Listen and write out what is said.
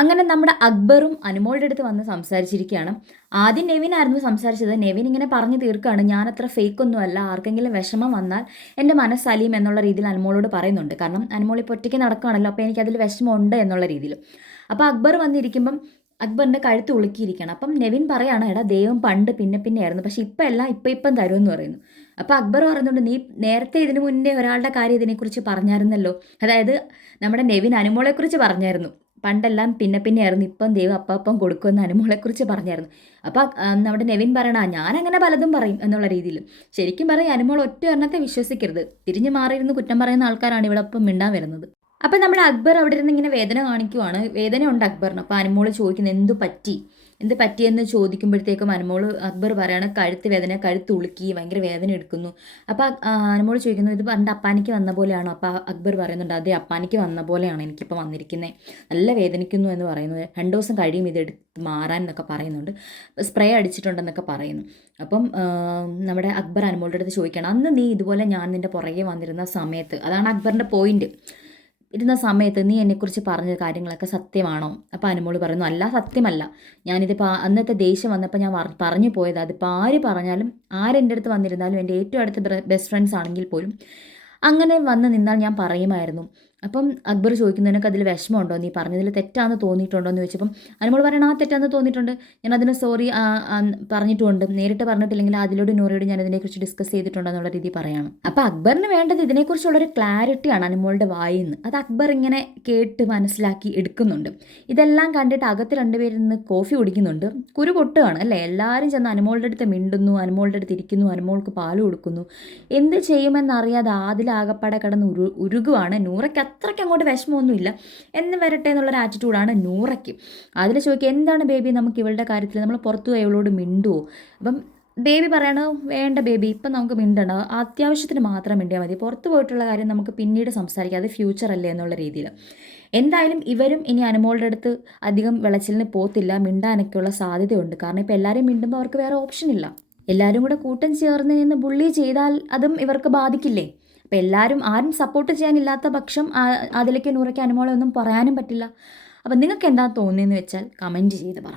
അങ്ങനെ നമ്മുടെ അക്ബറും അനുമോളുടെ അടുത്ത് വന്ന് സംസാരിച്ചിരിക്കുകയാണ്. ആദ്യം നെവിനായിരുന്നു സംസാരിച്ചത്. നെവിൻ ഇങ്ങനെ പറഞ്ഞു തീർക്കുകയാണ്, ഞാനത്ര ഫേക്കൊന്നുമല്ല, ആർക്കെങ്കിലും വിഷമം വന്നാൽ എൻ്റെ മനസ്സലിയും എന്നുള്ള രീതിയിൽ അനുമോളോട് പറയുന്നുണ്ട്. കാരണം അനുമോൾ ഇപ്പോൾ ഒറ്റയ്ക്ക് നടക്കുകയാണല്ലോ, അപ്പോൾ എനിക്കതിൽ വിഷമമുണ്ട് എന്നുള്ള രീതിയിൽ. അപ്പോൾ അക്ബർ വന്നിരിക്കുമ്പം അക്ബറിൻ്റെ കഴുത്ത് ഉളുക്കിയിരിക്കണം. അപ്പം നെവിൻ പറയാണ്, എടാ ദൈവം പണ്ട് പിന്നെ ആയിരുന്നു, പക്ഷെ ഇപ്പം അല്ല, ഇപ്പം തരുമെന്ന് പറയുന്നു. അപ്പോൾ അക്ബർ പറയുന്നുണ്ട്, നീ നേരത്തെ ഇതിനു മുന്നേ ഒരാളുടെ കാര്യം ഇതിനെക്കുറിച്ച് പറഞ്ഞായിരുന്നല്ലോ. അതായത് നമ്മുടെ നെവിൻ അനുമോളെക്കുറിച്ച് പറഞ്ഞായിരുന്നു. പണ്ടെല്ലാം പിന്നെയായിരുന്നു, ഇപ്പം ദൈവം അപ്പം കൊടുക്കുമെന്ന് അനുമോളെക്കുറിച്ച് പറഞ്ഞായിരുന്നു. അപ്പോൾ നമ്മുടെ നെവിൻ പറയണ, ഞാനങ്ങനെ പലതും പറയും എന്നുള്ള രീതിയിൽ. ശരിക്കും പറയും അനുമോൾ ഒറ്റ എണ്ണത്തെ വിശ്വസിക്കരുത്. തിരിഞ്ഞു മാറിയിരുന്ന് കുറ്റം പറയുന്ന ആൾക്കാരാണ് ഇവിടെ ഒപ്പം മിണ്ടാൻ വരുന്നത്. അപ്പം നമ്മുടെ അക്ബർ അവിടെ ഇരുന്ന് ഇങ്ങനെ വേദന കാണിക്കുവാണ്. വേദനയുണ്ട് അക്ബറിന്. അപ്പോൾ അനുമോൾ ചോദിക്കുന്നത് എന്ത് പറ്റിയെന്ന് ചോദിക്കുമ്പോഴത്തേക്കും അക്ബർ പറയാണ്, കഴുത്ത് വേദന, കഴുത്ത് ഉളുക്കി, ഭയങ്കര വേദന എടുക്കുന്നു. അപ്പോൾ അനുമോൾ ചോദിക്കുന്നു, ഇത് പണ്ട് അപ്പാനിക്ക് വന്ന പോലെയാണോ? അപ്പോൾ അക്ബർ പറയുന്നുണ്ട്, അതെ അപ്പാനിക്ക് വന്ന പോലെയാണ് എനിക്കിപ്പോൾ വന്നിരിക്കുന്നത്, നല്ല വേദനിക്കുന്നു എന്ന് പറയുന്നത്, 2 ദിവസം കഴിയും ഇതെടുത്ത് മാറാൻ എന്നൊക്കെ പറയുന്നുണ്ട്, സ്പ്രേ അടിച്ചിട്ടുണ്ടെന്നൊക്കെ പറയുന്നു. അപ്പം നമ്മുടെ അക്ബർ അനുമോളുടെ അടുത്ത് ചോദിക്കണം, അന്ന് നീ ഇതുപോലെ ഞാൻ നിൻ്റെ പുറകെ വന്നിരുന്ന സമയത്ത്, അതാണ് അക്ബറിൻ്റെ പോയിന്റ്, ഇരുന്ന സമയത്ത് നീ എന്നെക്കുറിച്ച് പറഞ്ഞ കാര്യങ്ങളൊക്കെ സത്യമാണോ? അപ്പോൾ അനുമോൾ പറയുന്നു, അല്ല സത്യമല്ല, ഞാനിതിപ്പോൾ അന്നത്തെ ദേഷ്യം വന്നപ്പോൾ ഞാൻ പറഞ്ഞു പോയത്, അതിപ്പോൾ ആര് പറഞ്ഞാലും ആരെൻ്റെ അടുത്ത് വന്നിരുന്നാലും എൻ്റെ ഏറ്റവും അടുത്ത ബെസ്റ്റ് ഫ്രണ്ട്സ് ആണെങ്കിൽ പോലും അങ്ങനെ വന്ന് നിന്നാൽ ഞാൻ പറയുമായിരുന്നു. അപ്പം അക്ബർ ചോദിക്കുന്നു, നിനക്ക് അതിൽ വിഷമമുണ്ടോ, നീ പറഞ്ഞതിൽ തെറ്റാന്ന് തോന്നിയിട്ടുണ്ടോ എന്ന് ചോദിച്ചപ്പം അനുമോൾ പറയണം, ആ തെറ്റാന്ന് തോന്നിയിട്ടുണ്ട്, ഞാൻ അതിന് സോറി പറഞ്ഞിട്ടുമുണ്ട്, നേരിട്ട് പറഞ്ഞിട്ടില്ലെങ്കിൽ അതിലോട് നൂറയോട് ഞാൻ ഇതിനെക്കുറിച്ച് ഡിസ്കസ് ചെയ്തിട്ടുണ്ടെന്നുള്ള രീതി പറയാണ്. അപ്പോൾ അക്ബറിന് വേണ്ടത് ഇതിനെക്കുറിച്ചുള്ളൊരു ക്ലാരിറ്റിയാണ് അനുമോളുടെ വായിൽ നിന്ന്. അത് അക്ബർ ഇങ്ങനെ കേട്ട് മനസ്സിലാക്കി എടുക്കുന്നുണ്ട്. ഇതെല്ലാം കണ്ടിട്ട് അകത്ത് രണ്ടുപേരിൽ കോഫി കുടിക്കുന്നുണ്ട്. കുരു പൊട്ടുകയാണ് അല്ലേ. എല്ലാവരും ചെന്ന് അനുമോളുടെ അടുത്ത് മിണ്ടുന്നു, അനുമോളുടെ അടുത്ത് ഇരിക്കുന്നു, അനുമോൾക്ക് പാല് കൊടുക്കുന്നു. എന്ത് ചെയ്യുമെന്നറിയാതെ അതിലാകപ്പാടെ കിടന്ന് ഉരുകുവാണ്. നൂറയ്ക്ക് അത്രയ്ക്ക് അങ്ങോട്ട് വിഷമമൊന്നുമില്ല, എന്ന് വരട്ടെ എന്നുള്ളൊരു ആറ്റിറ്റ്യൂഡാണ് നൂറയ്ക്ക്. അതിൽ ചോദിക്കുക, എന്താണ് ബേബി നമുക്ക് ഇവളുടെ കാര്യത്തിൽ നമ്മൾ പുറത്തു പോയി ഇവളോട് മിണ്ടുവോ? അപ്പം ബേബി പറയണത്, വേണ്ട ബേബി ഇപ്പം നമുക്ക് മിണ്ടണ്ട, അത്യാവശ്യത്തിന് മാത്രം മിണ്ടിയാൽ മതി, പുറത്ത് പോയിട്ടുള്ള കാര്യം നമുക്ക് പിന്നീട് സംസാരിക്കാം, അത് ഫ്യൂച്ചർ അല്ലേ എന്നുള്ള രീതിയിൽ. എന്തായാലും ഇവരും ഇനി അനുമോളുടെ അടുത്ത് അധികം വിളച്ചിലിന് പോത്തില്ല, മിണ്ടാനൊക്കെയുള്ള സാധ്യതയുണ്ട്. കാരണം ഇപ്പോൾ എല്ലാവരും മിണ്ടുമ്പോൾ അവർക്ക് വേറെ ഓപ്ഷൻ ഇല്ല. എല്ലാവരും കൂടെ കൂട്ടം ചേർന്ന് നിന്ന് ബുള്ളി ചെയ്താൽ അതും ഇവർക്ക് ബാധിക്കില്ലേ? അപ്പോൾ എല്ലാവരും ആരും സപ്പോർട്ട് ചെയ്യാനില്ലാത്ത പക്ഷം അതിലേക്ക് നൂറയ്ക്ക് അനുമോളെ ഒന്നും പറയാനും പറ്റില്ല. അപ്പം നിങ്ങൾക്ക് എന്താ തോന്നിയെന്ന് വെച്ചാൽ കമൻറ്റ് ചെയ്ത് പറ.